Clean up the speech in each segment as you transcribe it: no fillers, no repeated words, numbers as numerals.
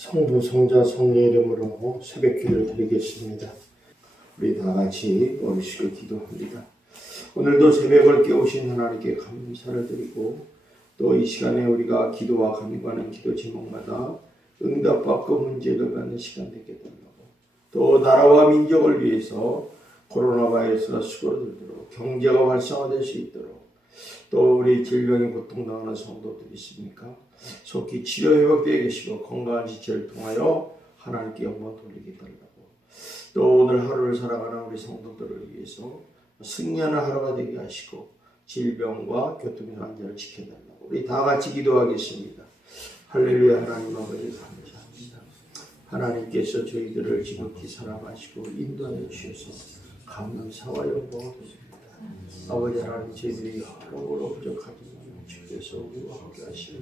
성부, 성자, 성령의 이름으로 새벽기도를 드리겠습니다. 우리 다 같이 오르시고 기도합니다. 오늘도 새벽을 깨우신 하나님께 감사를 드리고 또 이 시간에 우리가 기도와 간구하는 기도 제목마다 응답받고 문제를 받는 시간 되게 달라고, 또 나라와 민족을 위해서 코로나 바이러스가 수그러들도록 경제가 활성화될 수 있도록, 또 우리 질병에 고통당하는 성도들 있습니까? 속히 치료 회복되게 계시고 건강한 지체를 통하여 하나님께 영광 돌리게 달라고, 또 오늘 하루를 살아가는 우리 성도들을 위해서 승리하는 하루가 되게 하시고 질병과 교통의 환자를 지켜달라고 우리 다 같이 기도하겠습니다. 할렐루야. 하나님 아버지 감사합니다. 하나님께서 저희들을 지극히 사랑하시고 인도하여 주셔서 감사와 영광을 드립니다. 아버지 하나님, 저희들이 여러 걸로 부족하지만 주께서 우리와 함께 하시며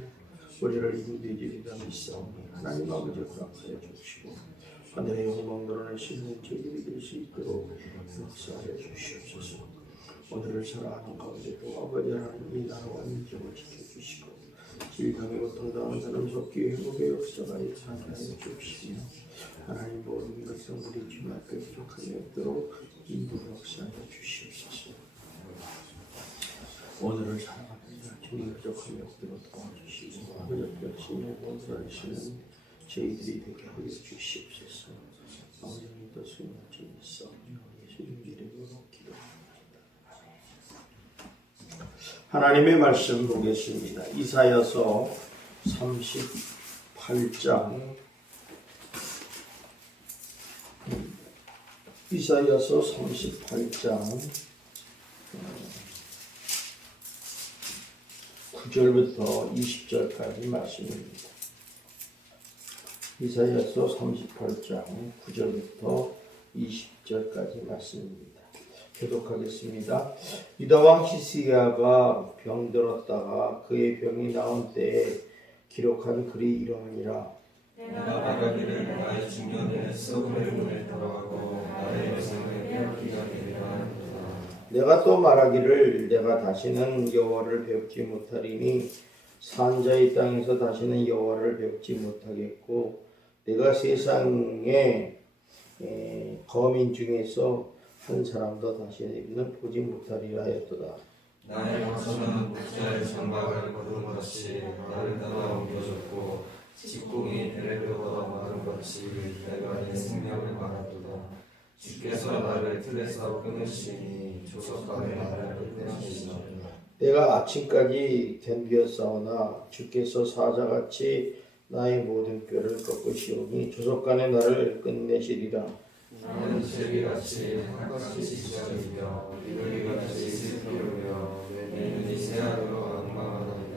우리를 인도해 주리라 믿사오니 하나님 아버지 허락하여 주시고 하늘의 영광 드러내시는 저희들이 될 수 있도록 역사하여 주시옵소서. 오늘을 살아가는 가운데도 아버지 하나님, 이 나라와 민족을 지켜주시고 질병에 고통당하는 사람 속기 회복의 역사가 일어나게 하여 주시며 하나님, 모든 것을 우리 주님 앞에 부족함이 없도록 인도 역사하여 주시옵소서. 오늘을 살아가면서 주님 부족함이 없도록 도와주시고 아버지께서 원수하시는 저희들이 되게 하여 주시옵소서. 아버지님도 수고하시는 싸움이요 예수님 이름으로 기도합니다. 하나님의 말씀 보겠습니다. 이사야서 38장 이사야서 38장 9절부터 20절까지 말씀입니다. 이사야서 38장 9절부터 20절까지 말씀입니다. 교독하겠습니다. 유다왕 히스기야가 병들었다가 그의 병이 나은 때에 기록한 글이 이러하니라. 내가 말하기를 나의 중년에 썩음의 문에 들어가고 나의 여성을 빼앗기가 되리라 하노라. 내가 또 말하기를 내가 다시는 여호와를 배우지 못하리니 산자의 땅에서 다시는 여호와를 배우지 못하겠고 내가 세상의 거민 중에서 한 사람도 다시는 보지 못하리라 하였도다. 나의 거처는 목자의 장막을 거둔 것이 나를 따라 옮겨졌고 직공이 배를 걷어 막은 것이 내가 내 생명을 막았도다. 주께서 나를 틀에서 끊으시니 조석간에 나를 끝내시리라. 내가 아침까지 견디었사오나 주께서 사자같이 나의 모든 뼈를 꺾으시오니 조석간에 나를 끝내시리라. 나는 제비같이 한같이 지저리며 이글이같이 슬프며 내 눈이 새하루로 앙망하나이다.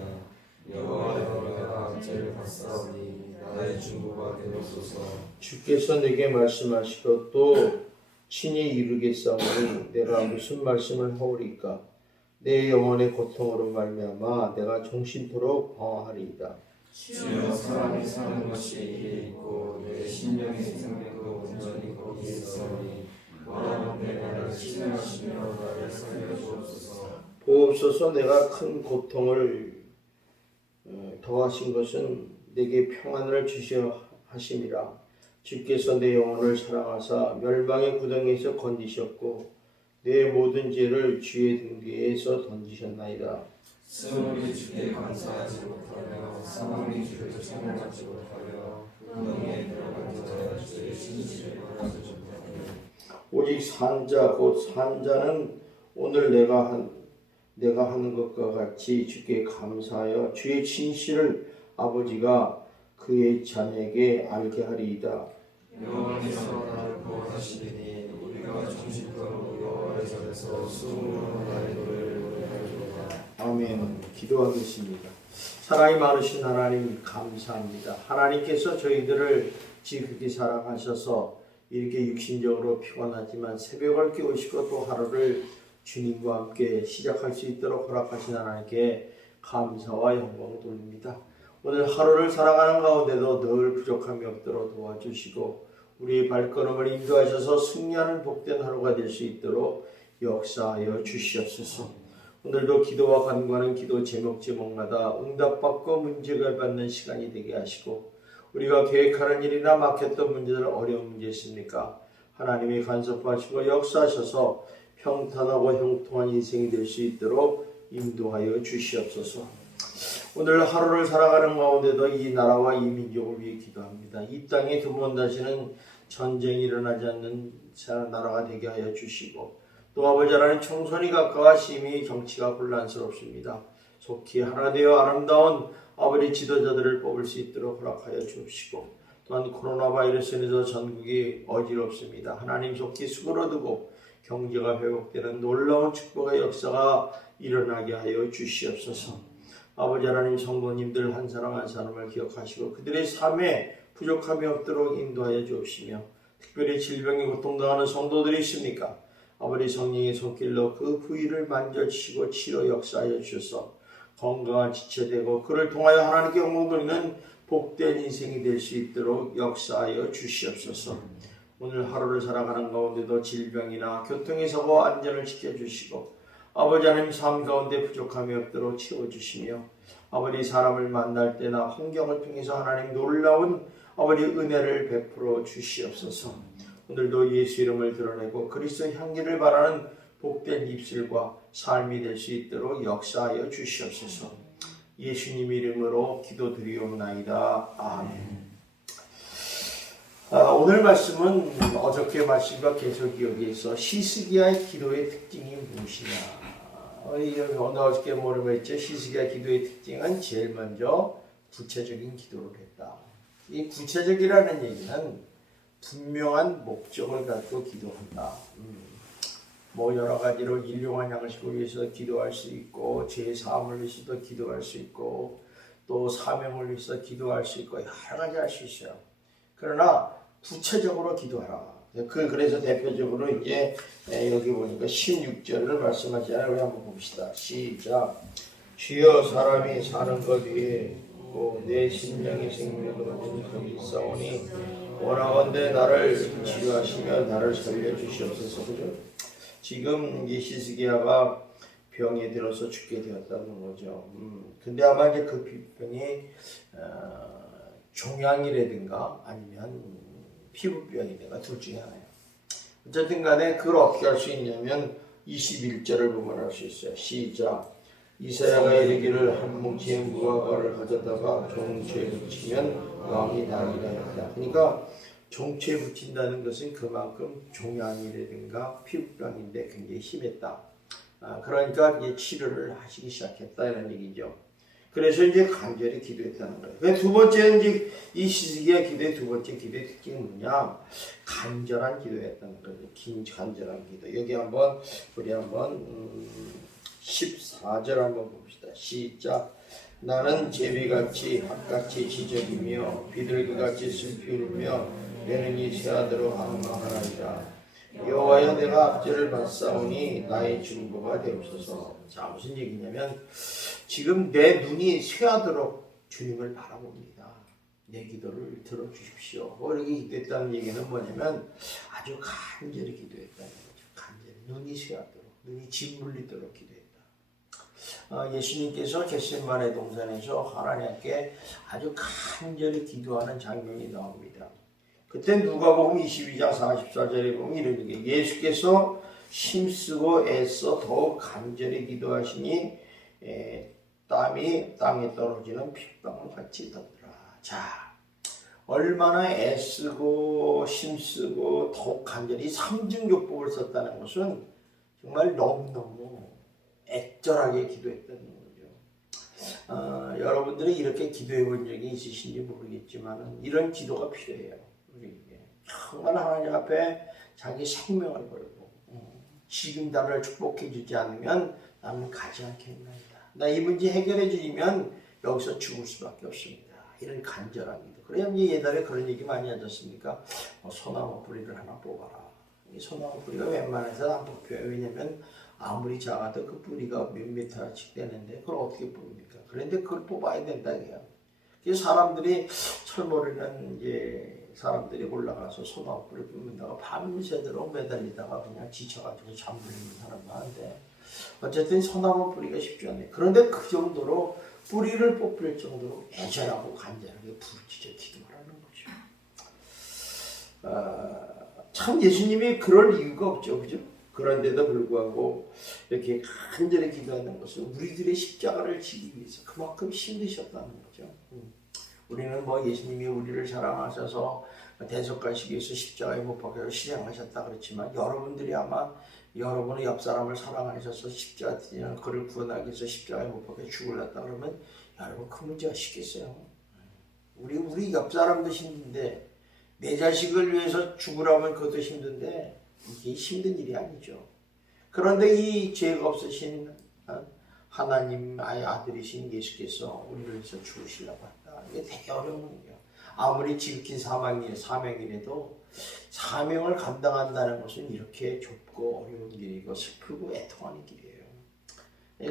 여호와여, 내가 악죄를 받사오니 나의 중보가 되옵소서. 주께서 내게 말씀하시고 또 친히 이루겠사오니 내가 무슨 말씀을 하오리까? 내 영혼의 고통으로 말미암아 내가 종신토록 방황하리이다. 주여, 사람이 사는 것이 이에 있고 내 심령의 생명도 온전히 거기에 있사오니 원하건대 나를 치료하시며 나를 살려주옵소서. 보옵소서. 내가 큰 고통을 더하신 것은 내게 평안을 주시어 하심이라. 주께서 내 영혼을 사랑하사 멸망의 구덩이에서 건지셨고 내 모든 죄를 주의 등 뒤에서 던지셨나이다. 스물이 주께 감사하지 못하며 사망이 주를 찬양하지 못하며 구덩이에 들어간 자야 주의 진실을 말하지 못하며 오직 산자 곧 산자는 오늘 내가 하는 것과 같이 주께 감사하여 주의 진실을 아버지가 그의 자녀에게 알게 하리이다. 여호와께서 나를 구원하시리니 우리가 정신토록 여호와의 전에서 수고로 나의 노래를 노래하리로다. 아멘. 기도하겠습니다. 사랑이 많으신 하나님 감사합니다. 하나님께서 저희들을 지극히 사랑하셔서 이렇게 육신적으로 피곤하지만 새벽을 깨우시고 또 하루를 주님과 함께 시작할 수 있도록 허락하신 하나님께 감사와 영광을 돌립니다. 오늘 하루를 살아가는 가운데도 늘 부족함이 없도록 도와주시고 우리의 발걸음을 인도하셔서 승리하는 복된 하루가 될 수 있도록 역사하여 주시옵소서. 오늘도 기도와 간구하는 기도 제목마다 응답받고 문제가 받는 시간이 되게 하시고 우리가 계획하는 일이나 막혔던 문제들, 어려운 문제 있습니까? 하나님이 간섭하시고 역사하셔서 평탄하고 형통한 인생이 될 수 있도록 인도하여 주시옵소서. 오늘 하루를 살아가는 가운데도 이 나라와 이 민족을 위해 기도합니다. 이 땅에 두 번 다시는 전쟁이 일어나지 않는 나라가 되게 하여 주시고, 또 아버지 하나님 총선이 가까워 심히 정치가 혼란스럽습니다. 속히 하나 되어 아름다운 아버지 지도자들을 뽑을 수 있도록 허락하여 주옵시고, 또한 코로나 바이러스로 인해서 전국이 어지럽습니다. 하나님 속히 수그러들고 경제가 회복되는 놀라운 축복의 역사가 일어나게 하여 주시옵소서. 아버지 하나님, 성도님들 한 사람 한 사람을 기억하시고 그들의 삶에 부족함이 없도록 인도하여 주옵시며, 특별히 질병에 고통당하는 성도들이 있습니까? 아버지 성령의 손길로 그 부위를 만져주시고 치료 역사하여 주셔서 건강한 지체되고 그를 통하여 하나님께 영광 돌리는 복된 인생이 될 수 있도록 역사하여 주시옵소서. 오늘 하루를 살아가는 가운데도 질병이나 교통의 사고 안전을 지켜주시고, 아버지 하나님 삶 가운데 부족함이 없도록 채워주시며, 아버지 사람을 만날 때나 환경을 통해서 하나님 놀라운 아버지 은혜를 베풀어 주시옵소서. 오늘도 예수 이름을 드러내고 그리스도 향기를 바라는 복된 입술과 삶이 될 수 있도록 역사하여 주시옵소서. 예수님 이름으로 기도드리옵나이다. 아멘. 오늘 말씀은 어저께 말씀과 계속 이어서 히스기야의 기도의 특징이 무엇이냐. 어저께 뭐라고 했죠? 히스기야 기도의 특징은 제일 먼저 구체적인 기도를 했다. 이 구체적이라는 얘기는 분명한 목적을 갖고 기도한다. 뭐 여러 가지로 일용할 양식을 위해서 기도할 수 있고, 제 사함을 위해서도 기도할 수 있고, 또 사명을 위해서 기도할 수 있고, 여러 가지 할 수 있어요. 그러나 구체적으로 기도하라. 그래서 대표적으로 이제 여기 보니까 16절을 말씀하잖아요. 우리 한번 봅시다. 시작. 주여 사람이 사는 것 위에 내 심령이 생명으로 온전히 있사오니 원하건대 나를 치료하시며 나를 살려주시옵소서. 그죠? 지금 이 히스기야가 병에 들어서 죽게 되었다는 거죠. 근데 아마 이제 그 병이 종양이라든가 아니면 피부병이든가 둘 중에 하나예요. 어쨌든 간에 그걸 어떻게 할 수 있냐면 21절을 보면 알 수 있어요. 시작. 이사야가 이르기를 한 뭉치의 무화과를 가져다가 종초에 붙이면 왕이 나리라 했다. 그러니까 종초에 붙인다는 것은 그만큼 종양이라든가 피부병인데 굉장히 심했다. 그러니까 이제 치료를 하시기 시작했다 이런 얘기죠. 그래서 이제 간절히 기도했다는 거예요. 두 번째는 이제 이 히스기야 기도의 두 번째 기도의 특징이 뭐냐? 간절한 기도였다는 거죠. 긴 간절한 기도. 여기 한번 우리 한번 14절 한번 봅시다. 시작. 나는 제비같이 핫같이 지적이며 비둘기같이 슬피 울며 내 눈이 새하도록 항망하나이다. 여호와여 내가 압제를 받사오니 나의 중보가 되옵소서. 자, 무슨 얘기냐면 지금 내 눈이 쇠하도록 주님을 바라봅니다. 내 기도를 들어주십시오. 이렇게 기도했다는 얘기는 뭐냐면 아주 간절히 기도했다는 거죠. 간절히 눈이 쇠하도록, 눈이 짓물리도록 기도했다. 예수님께서 겟세마네 동산에서 하나님께 아주 간절히 기도하는 장면이 나옵니다. 그때 누가복음 22장 44절에 보면 이런 게 예수께서 힘쓰고 애써 더욱 간절히 기도하시니 땀이 땅에 떨어지는 핏방울 같이 떴더라. 자, 얼마나 애쓰고 힘쓰고 더욱 간절히 삼중요법을 썼다는 것은 정말 너무너무 애절하게 기도했다는 거죠. 여러분들이 이렇게 기도해 본 적이 있으신지 모르겠지만 이런 기도가 필요해요. 우리에게 정말 하나님 앞에 자기 생명을 걸고 지금 나를 축복해 주지 않으면 나는 가지 않겠나이다. 나 이 문제 해결해 주면 여기서 죽을 수밖에 없습니다. 이런 간절한 기도. 그래야 이제 예전에 그런 얘기 많이 하지 않습니까? 소나무 뿌리를 하나 뽑아라. 이 소나무 뿌리가 웬만해서 안 뽑혀요. 왜냐면 아무리 작아도 그 뿌리가 몇 미터씩 되는데 그걸 어떻게 뽑습니까? 그런데 그걸 뽑아야 된다 해요. 그래서 사람들이 철모르는 이제 사람들이 올라가서 소나무 뿌리 뽑는다가 밤새도록 매달리다가 그냥 지쳐가지고 잠들는 사람 많은데 어쨌든 소나무 뿌리가 쉽지 않네. 그런데 그 정도로 뿌리를 뽑힐 정도로 애절하고 간절하게 부르짖어 기도하라는 거죠. 참 예수님이 그럴 이유가 없죠, 그죠? 그런데도 불구하고 이렇게 간절히 기도하는 것은 우리들의 십자가를 지기 위해서 그만큼 힘드셨다는 거죠. 우리는 뭐 예수님이 우리를 사랑하셔서 대속하시기 위해서 십자가에 못 박혀 실행하셨다 그렇지만 여러분들이 아마 여러분의 옆 사람을 사랑하셔서 십자가 뒤에 그를 구원하기 위해서 십자가에 못 박혀 죽을랐다 그러면 여러분 큰 문제 하시겠어요? 우리 옆 사람도 힘든데 내 자식을 위해서 죽으라면 그것도 힘든데 이게 힘든 일이 아니죠. 그런데 이 죄가 없으신 하나님 아들이신 예수께서 우리를 위해서 죽으시려고 한다. 이게 되게 어려운 거예요. 아무리 지극히 사명이라도 사명을 감당한다는 것은 이렇게 좁고 어려운 길이고 슬프고 애통하는 길이에요.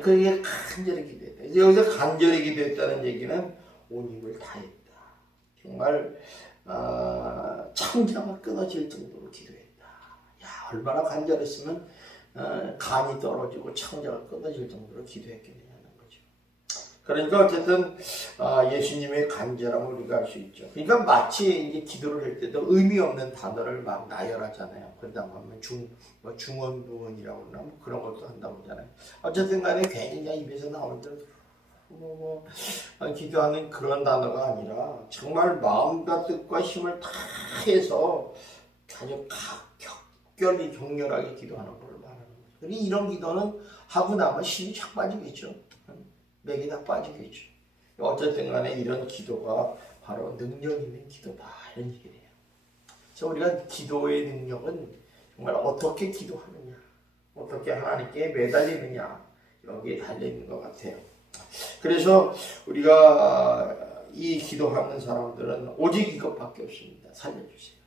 그게 간절히 기도했다. 여기서 간절히 기도했다는 얘기는 온 힘을 다했다. 정말 창자가 끊어질 정도로 기도했다. 야, 얼마나 간절했으면 간이 떨어지고 창자가 끊어질 정도로 기도했겠느냐는 거죠. 그러니까 어쨌든 예수님의 간절함을 우리가 알 수 있죠. 그러니까 마치 이제 기도를 할 때도 의미 없는 단어를 막 나열하잖아요. 그러다 보면 중언부언이라고 그러나 뭐 그런 것도 한다고 하잖아요. 어쨌든 간에 괜히 그냥 입에서 나올 때 기도하는 그런 단어가 아니라 정말 마음과 뜻과 힘을 다해서 아주 격렬히 격렬하게 기도하는 걸 말하는 거죠. 이런 기도는 하고 나면 힘이 착 빠지겠죠. 맥이 다 빠지겠죠. 어쨌든 간에 이런 기도가 바로 능력 있는 기도다 이런 얘기예요. 그래서 우리가 기도의 능력은 정말 어떻게 기도하느냐, 어떻게 하나님께 매달리느냐 여기에 달려있는 것 같아요. 그래서 우리가 이 기도하는 사람들은 오직 이것밖에 없습니다. 살려주세요.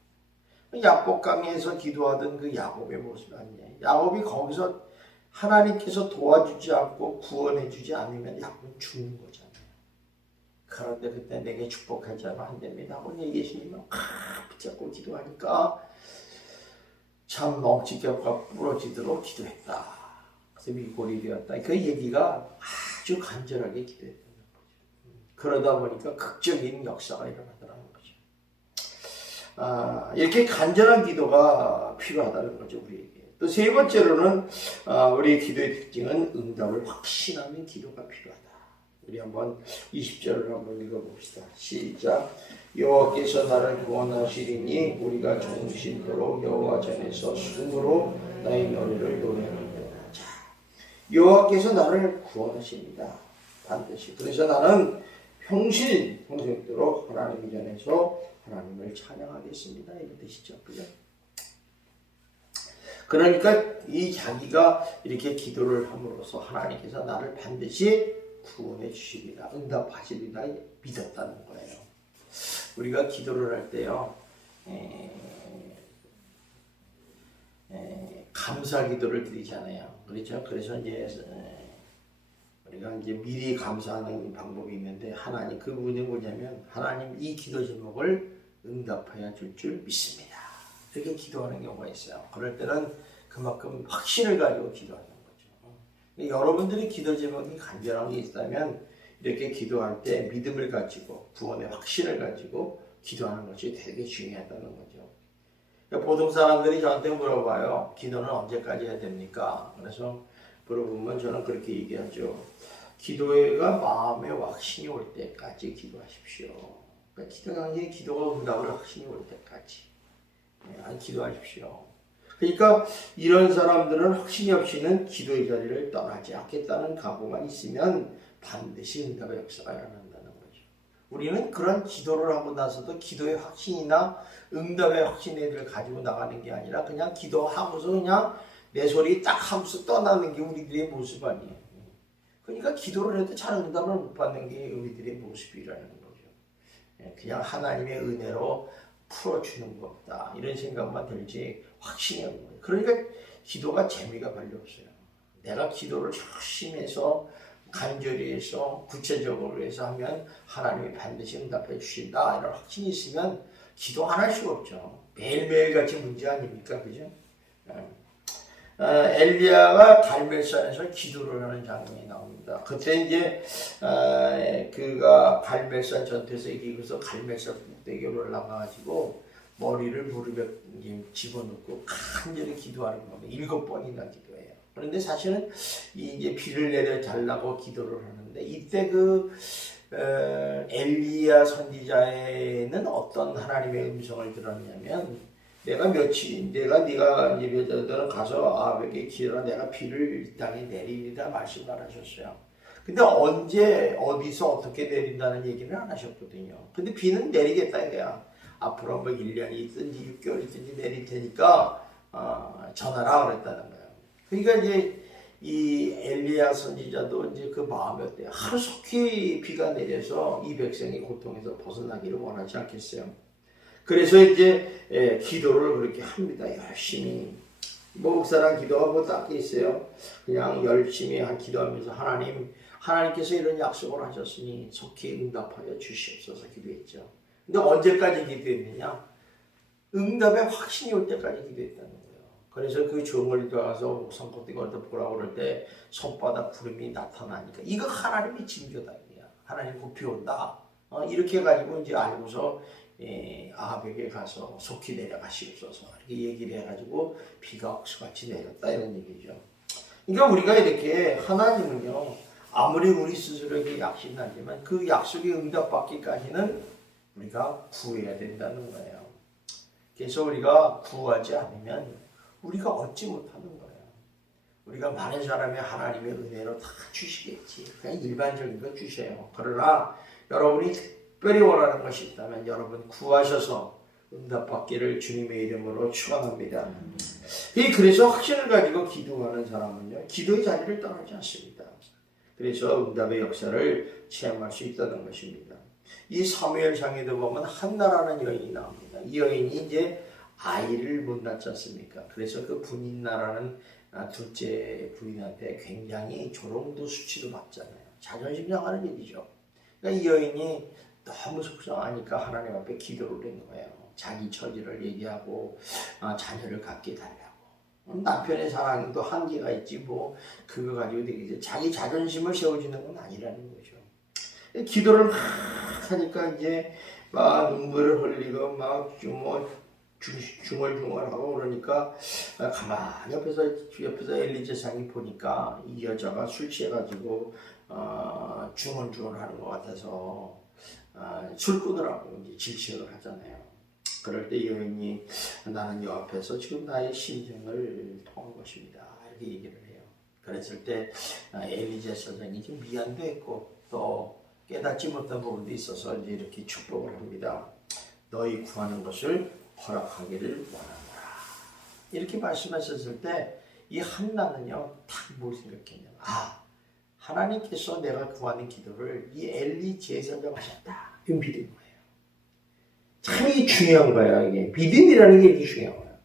야복강에서 기도하던 그 야곱의 모습 아니냐. 야곱이 거기서 하나님께서 도와주지 않고 구원해주지 않으면 야곱은 죽는 거잖아요. 그런데 그때 내게 축복하지 않으면 안 됩니다. 오늘 예수님은 붙잡고 기도하니까 참 멍치뼈가 부러지도록 기도했다. 그래서 미골이 되었다. 그 얘기가 아주 간절하게 기도했다는 거죠. 그러다 보니까 극적인 역사가 일어나더라는 거죠. 이렇게 간절한 기도가 필요하다는 거죠, 우리에게. 또 세 번째로는 우리의 기도의 특징은 응답을 확신하는 기도가 필요하다. 우리 한번 20절을 한번 읽어봅시다. 시작. 여호와께서 나를 구원하시리니 우리가 정신토록 여호와 전에서 숨으로 나의 노래를 노래하리로다. 자, 여호와께서 나를 구원하십니다. 반드시. 그래서 나는 평생도록 하나님 전에서 하나님을 찬양하겠습니다. 이런 뜻이죠. 그죠? 그러니까 이 자기가 이렇게 기도를 함으로써 하나님께서 나를 반드시 구원해 주시리라, 응답하시리라 믿었다는 거예요. 우리가 기도를 할 때요, 감사 기도를 드리잖아요. 그렇죠? 그래서 이제 우리가 이제 미리 감사하는 방법이 있는데 하나님 그 부분이 뭐냐면 하나님 이 기도 제목을 응답하여 줄 줄 믿습니다. 이렇게 기도하는 경우가 있어요. 그럴 때는 그만큼 확신을 가지고 기도하는 거죠. 여러분들이 기도 제목이 간절한 게 있다면 이렇게 기도할 때 믿음을 가지고 구원의 확신을 가지고 기도하는 것이 되게 중요하다는 거죠. 그러니까 보통 사람들이 저한테 물어봐요. 기도는 언제까지 해야 됩니까? 그래서 물어보면 저는 그렇게 얘기하죠. 기도가 마음에 확신이 올 때까지 기도하십시오. 그러니까 기도 당시에 기도가 응답을 확신이 올 때까지 기도하십시오. 그러니까 이런 사람들은 확신이 없이는 기도의 자리를 떠나지 않겠다는 각오만 있으면 반드시 응답의 역사가 일어난다는 거죠. 우리는 그런 기도를 하고 나서도 기도의 확신이나 응답의 확신을 가지고 나가는 게 아니라 그냥 기도하고서 그냥 내 소리 딱 하고서 떠나는 게 우리들의 모습 아니에요. 그러니까 기도를 해도 잘 응답을 못 받는 게 우리들의 모습이라는 거죠. 그냥 하나님의 은혜로 풀어주는 것다 이런 생각만 들지 확신이 없는 거예요. 그러니까 기도가 재미가 별로 없어요. 내가 기도를 열심히 해서 간절히 해서 구체적으로 해서 하면 하나님이 반드시 응답해 주신다 이런 확신이 있으면 기도 안 할 수가 없죠. 매일매일 같이 문제 아닙니까? 그죠? 엘리야가 갈멜산에서 기도를 하는 장면이 나옵니다. 그때 이제 그가 갈멜산 전투에서 이기고서 갈멜산 꼭대기에 올라가가지고 머리를 무릎에 집어넣고 간절히 기도하는 겁니다. 7번이나 기도해요. 그런데 사실은 이제 비를 내려 달라고 기도를 하는데 이때 엘리야 선지자에는 어떤 하나님의 음성을 들었냐면 네가 네가 이제 여자들은 가서 아합에게 기도하라 내가 비를 이 땅에 내리리다 말씀을 하셨어요. 근데 언제 어디서 어떻게 내린다는 얘기는 안 하셨거든요. 근데 비는 내리겠다 이거야. 앞으로 뭐 1년이 있든지 6개월이 있든지 내릴 테니까 전하라 그랬다는 거예요. 그러니까 이제 이 엘리야 선지자도 이제 그 마음이 어때요? 하루속히 비가 내려서 이 백성이 고통에서 벗어나기를 원하지 않겠어요. 그래서 이제 기도를 그렇게 합니다. 열심히. 목사랑 기도가 뭐 딱히 있어요. 그냥 열심히 기도하면서 하나님께서 이런 약속을 하셨으니 속히 응답하여 주시옵소서 기도했죠. 근데 언제까지 기도했느냐? 응답의 확신이 올 때까지 기도했다는 거예요. 그래서 그 종을 들어가서 산꼭대기 얼터 보라고 그럴 때 손바닥 구름이 나타나니까 이거 하나님의 징조다. 하나님 곧 비 온다. 이렇게 해가지고 이제 알고서 아합에게 가서 속히 내려가시옵소서 이렇게 얘기를 해가지고 비가 억수같이 내렸다 이런 얘기죠. 그러니까 우리가 이렇게 하나님은요 아무리 우리 스스로에게 약속이 나지만 그 약속이 응답받기까지는 우리가 구해야 된다는 거예요. 그래서 우리가 구하지 않으면 우리가 얻지 못하는 거예요. 우리가 많은 사람이 하나님의 은혜로 다 주시겠지. 그냥 일반적인 거 주셔요. 그러나 여러분이 특별히 원하는 것이 있다면 여러분 구하셔서 응답받기를 주님의 이름으로 축원합니다. 그래서 확신을 가지고 기도하는 사람은요 기도의 자리를 떠나지 않습니다. 그래서 응답의 역사를 체험할 수 있다는 것입니다. 이 사무엘상에도 보면 한나라는 여인이 나옵니다. 이 여인이 이제 아이를 못 낳지 않습니까? 그래서 그 분인나라는 둘째 부인한테 굉장히 조롱도 수치도 받잖아요. 자존심 상하는 일이죠. 그러니까 이 여인이 너무 속상하니까 하나님 앞에 기도를 한 거예요. 자기 처지를 얘기하고 자녀를 갖게 달라고. 남편의 사랑도 한계가 있지 뭐 그거 가지고 되게 이제 자기 자존심을 세워주는 건 아니라는 거죠. 기도를 막 하니까 이제 막 눈물을 흘리고 막 중얼중얼하고 그러니까 가만히 옆에서 엘리제상이 보니까 이 여자가 술 취해가지고 중얼중얼하는 것 같아서 술 끊으라고 이제 질책을 하잖아요. 그럴 때 여인이 나는 여 앞에서 지금 나의 심정을 통한 것입니다. 이렇게 얘기를 해요. 그랬을 때 엘리제 선생이 좀 미안도 했고 또 깨닫지 못한 부분도 있어서 이제 이렇게 축복을 합니다. 너희 구하는 것을 허락하기를 원하노라. 이렇게 말씀하셨을 때 이 한나는요 딱 뭘 생각했냐. 하나님께서 내가 구하는 기도를 이 엘리 제사장 하셨다. 이건 믿은 거예요. 참 이게 중요한 거야. 이게 믿음이라는 게 이게 중요한 거야.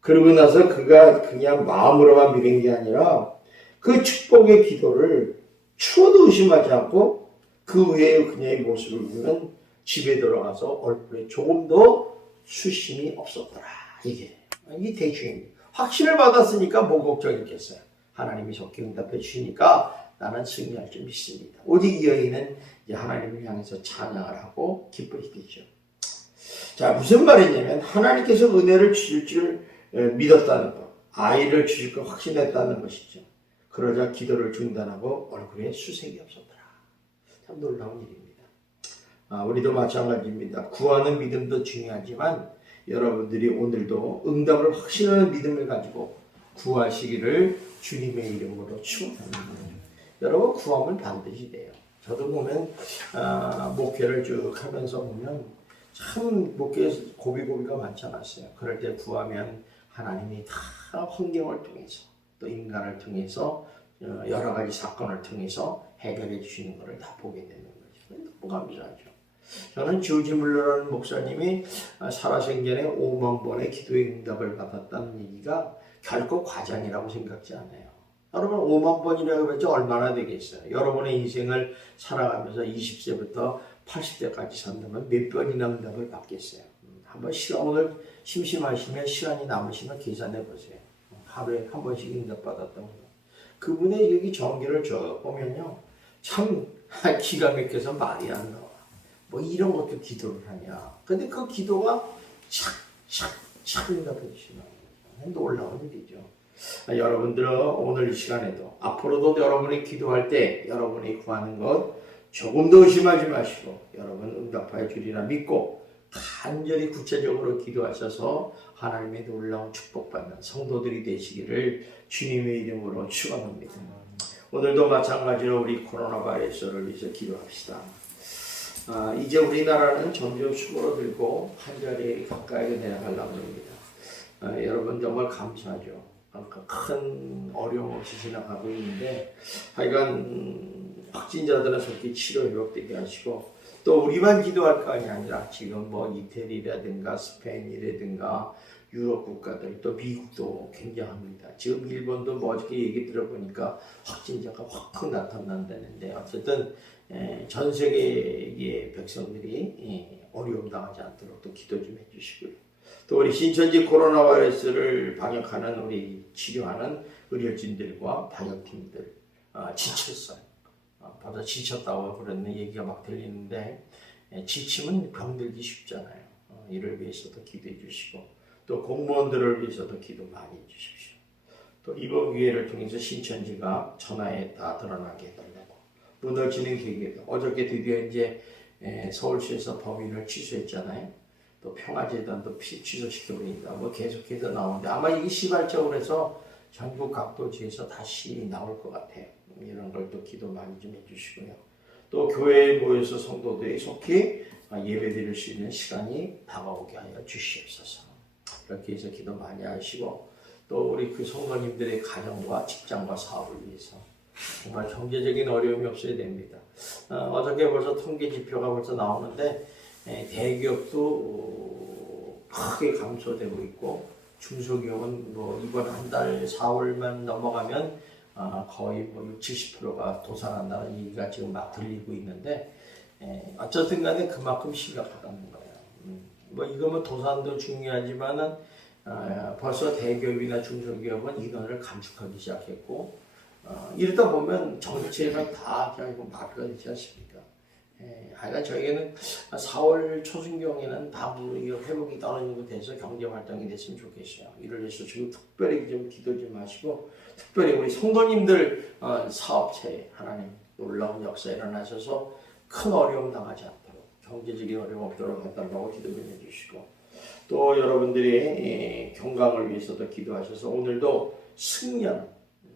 그러고 나서 그가 그냥 마음으로만 믿은 게 아니라 그 축복의 기도를 추워도 의심하지 않고 그 후에 그녀의 모습을 보면 집에 들어가서 얼굴에 조금 더 수심이 없었더라. 이게 되게 중요해요. 확신을 받았으니까 뭐 걱정이 있겠어요. 하나님이 좋게 응답해 주시니까 나는 승리할 줄 믿습니다. 오직 이 여인은 이제 하나님을 향해서 찬양을 하고 기뻐했겠죠. 자, 무슨 말이냐면 하나님께서 은혜를 주실 줄 믿었다는 것, 아이를 주실 걸 확신했다는 것이죠. 그러자 기도를 중단하고 얼굴에 수색이 없었더라. 참 놀라운 일입니다. 우리도 마찬가지입니다. 구하는 믿음도 중요하지만 여러분들이 오늘도 응답을 확신하는 믿음을 가지고 구하시기를 주님의 이름으로 축원합니다. 여러분 구하면 반드시 돼요. 저도 보면 목회를 쭉 하면서 보면 참 목회에 고비고비가 많지 않았어요. 그럴 때 구하면 하나님이 다 환경을 통해서 또 인간을 통해서 여러 가지 사건을 통해서 해결해 주시는 것을 다 보게 되는 거죠. 너무 감사하죠. 저는 조지 물러라는 목사님이 살아생전에 5만 번의 기도의 응답을 받았다는 얘기가 결코 과장이라고 생각지 않아요. 여러분 5만 번이라고 했죠. 얼마나 되겠어요. 여러분의 인생을 살아가면서 20세부터 80세까지 산다면 몇 번이나 응답을 받겠어요. 한번 오늘 심심하시면 시간이 남으시면 계산해 보세요. 하루에 한 번씩 응답받았던 거. 그분의 여기 전기를 보면요. 참 기가 막혀서 말이 안 나와. 뭐 이런 것도 기도를 하냐. 근데 그 기도가 착착착 응답해 주시는 거예요. 놀라운 일이죠. 여러분들은 오늘 이 시간에도 앞으로도 여러분이 기도할 때 여러분이 구하는 것 조금 더 의심하지 마시고 여러분 응답하여 주리라 믿고 간절히 구체적으로 기도하셔서 하나님의 놀라운 축복받는 성도들이 되시기를 주님의 이름으로 축원합니다. 오늘도 마찬가지로 우리 코로나 바이러스를 위해서 기도합시다. 이제 우리나라는 점점 수그러들고 한 자리에 가까이 내려가려고 합니다. 여러분 정말 감사하죠. 큰 어려움 없이 지나가고 있는데 하여간 확진자들은 속히 치료 회복되게 하시고 또 우리만 기도할 거 아니라 지금 뭐 이태리라든가 스페인이라든가 유럽 국가들 또 미국도 굉장합니다. 지금 일본도 뭐 어저께 얘기 들어보니까 확진자가 확 나타난다는데 어쨌든 전 세계의 백성들이 어려움 당하지 않도록 또 기도 좀 해주시고요. 또 우리 신천지 코로나 바이러스를 방역하는 우리 치료하는 의료진들과 방역팀들 지쳤어요. 벌써 지쳤다고 그런 얘기가 막 들리는데 지치면 병들기 쉽잖아요. 이를 위해서도 기도해 주시고 또 공무원들을 위해서도 기도 많이 해 주십시오. 또 이번 기회를 통해서 신천지가 천하에 다 드러나게 해달라고 무너지는 계획도 어저께 드디어 이제 서울시에서 법인을 취소했잖아요. 또 평화재단도 취소시켜버린다. 뭐 계속해서 나오는데 아마 이게 시발적으로 해서 전국 각도지에서 다시 나올 것 같아요. 이런 걸 또 기도 많이 좀 해주시고요. 또 교회에 모여서 성도들이 속히 예배드릴 수 있는 시간이 다가오게 하여 주시옵소서. 이렇게 해서 기도 많이 하시고 또 우리 그 성도님들의 가정과 직장과 사업을 위해서 정말 경제적인 어려움이 없어야 됩니다. 어저께 벌써 통계 지표가 벌써 나오는데 대기업도 크게 감소되고 있고 중소기업은 뭐 이번 한 달 4월만 넘어가면 거의 뭐 60~70%가 도산한다는 얘기가 지금 막 들리고 있는데 어쨌든 간에 그만큼 심각하다는 거예요. 뭐 이거면 도산도 중요하지만은 벌써 대기업이나 중소기업은 인원을 감축하기 시작했고 이러다 보면 정치가 다 그냥 마비가 되지 않습니까? 하여간 저희는 4월 초순경에는 다부 회복이 떨어지고 돼서 경제 활동이 됐으면 좋겠어요. 이를 위해서 지금 특별히 좀 기도 좀 하시고 특별히 우리 성도님들 사업체에 하나님 놀라운 역사 일어나셔서 큰 어려움 당하지 않도록 경제적인 어려움 없도록 해달라고 기도 좀 해주시고 또 여러분들의 건강을 위해서도 기도하셔서 오늘도 승리하는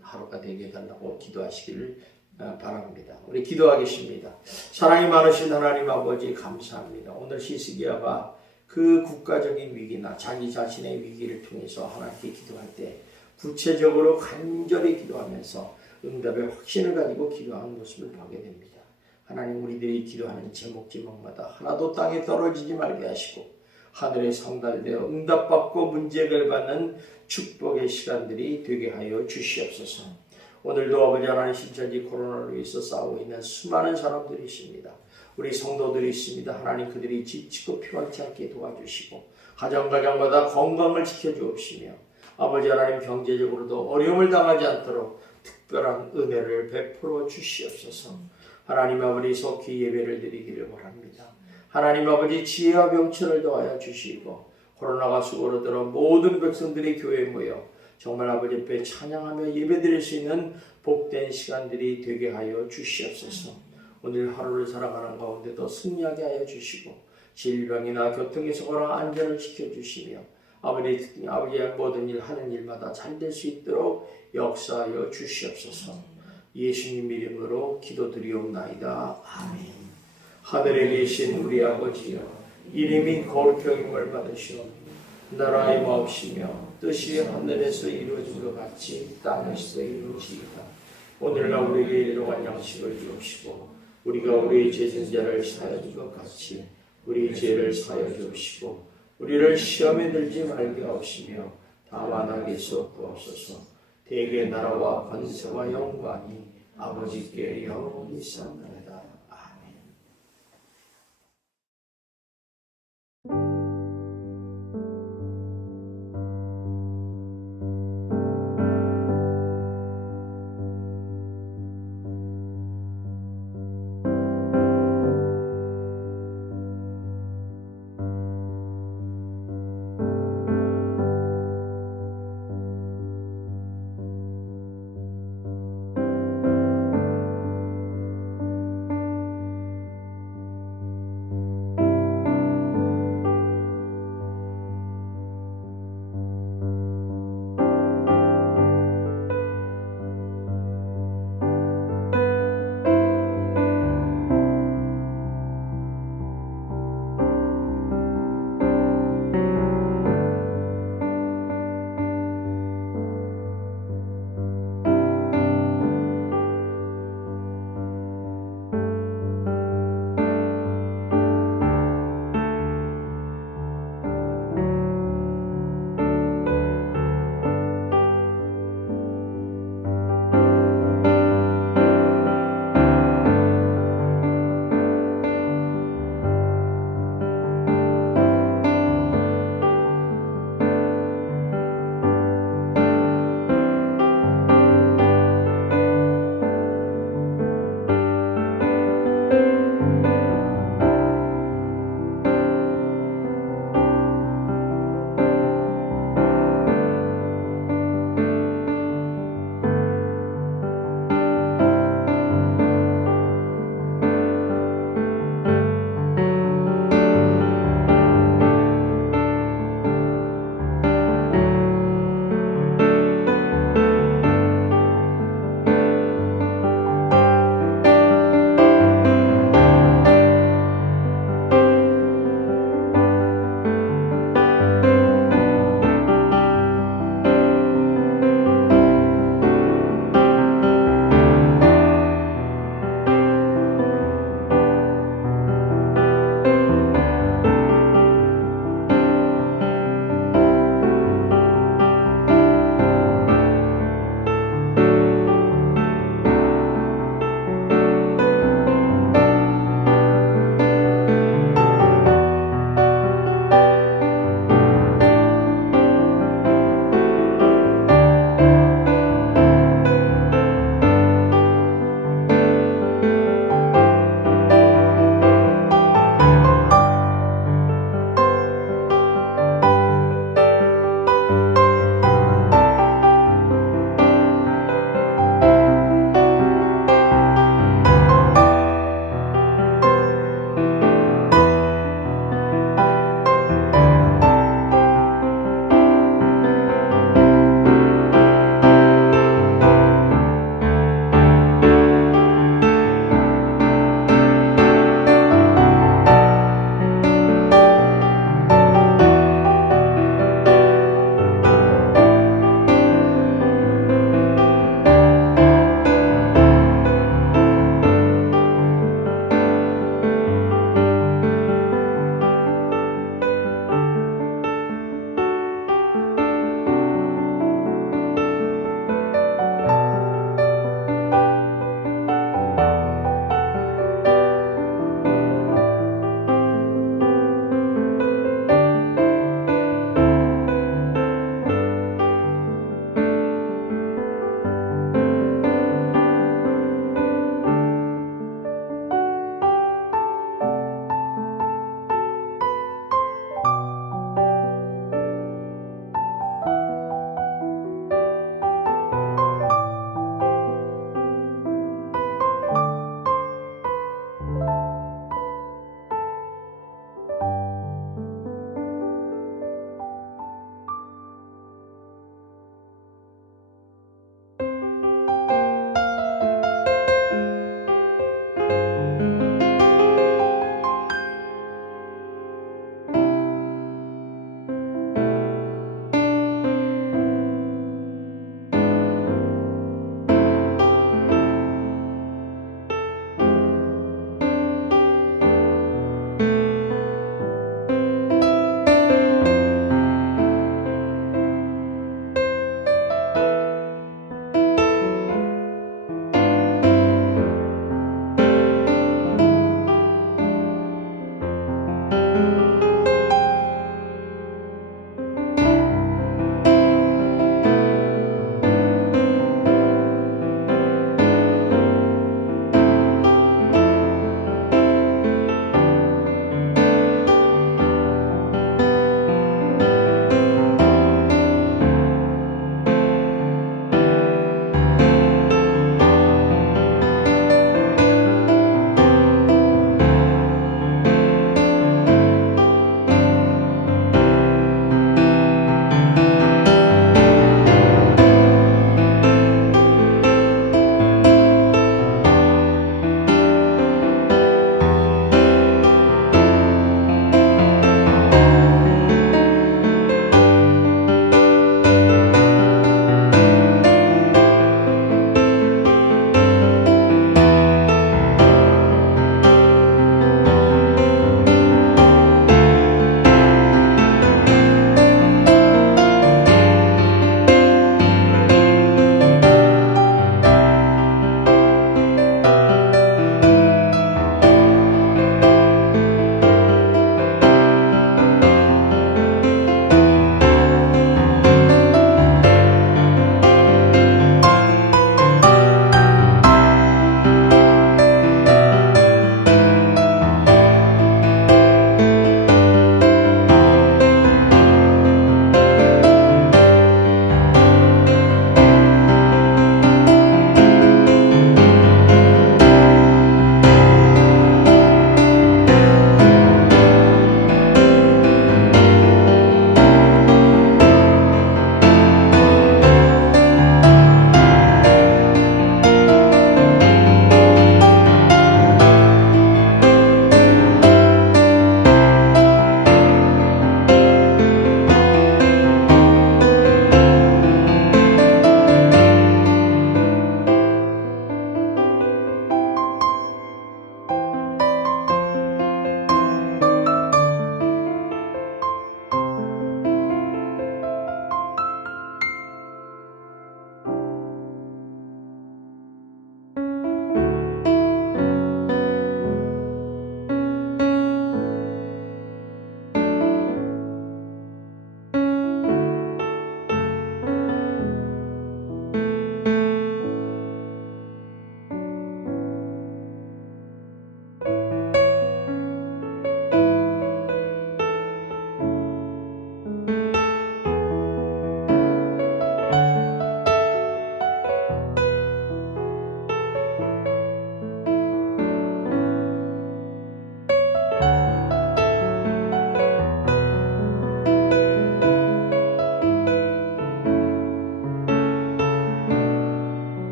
하루가 되게 해달라고 기도하시기를 바랍니다. 우리 기도하겠습니다. 사랑이 많으신 하나님 아버지 감사합니다. 오늘 시스기야가 그 국가적인 위기나 자기 자신의 위기를 통해서 하나님께 기도할 때 구체적으로 간절히 기도하면서 응답의 확신을 가지고 기도하는 모습을 보게 됩니다. 하나님 우리들이 기도하는 제목마다 하나도 땅에 떨어지지 말게 하시고 하늘에 상달되어 응답받고 문제 해결받는 축복의 시간들이 되게 하여 주시옵소서. 오늘도 아버지 하나님 신천지 코로나를 위해서 싸우고 있는 수많은 사람들이 있습니다. 우리 성도들이 있습니다. 하나님 그들이 지치고 피곤치 않게 도와주시고 가정마다 건강을 지켜주옵시며 아버지 하나님 경제적으로도 어려움을 당하지 않도록 특별한 은혜를 베풀어 주시옵소서. 하나님 아버지 속히 예배를 드리기를 바랍니다. 하나님 아버지 지혜와 명철을 더하여 주시고 코로나가 수고로들어 모든 백성들이 교회에 모여 정말 아버지 앞에 찬양하며 예배드릴 수 있는 복된 시간들이 되게 하여 주시옵소서. 오늘 하루를 살아가는 가운데도 승리하게 하여 주시고 질병이나 교통에서 거나 안전을 지켜주시며 아버지의 모든 일 하는 일마다 잘 될 수 있도록 역사하여 주시옵소서. 예수님 이름으로 기도드리옵나이다. 아멘. 하늘에 계신 우리 아버지여 이름이 거룩히 여김을 받으시오니 나라의 마옵시며 뜻이 하늘에서 이루어진 것 같이 땅에서 이루어지이다. 오늘날 우리에게 일용할 양식을 주옵시고 우리가 우리의 죄진자를 사하여 준 것 같이 우리 죄를 사하여 주옵시고 우리를 시험에 들지 말게 하옵시며 다만 악에서 구하옵소서. 대개 나라와 권세와 영광이 아버지께 영원히 있사옵나이다.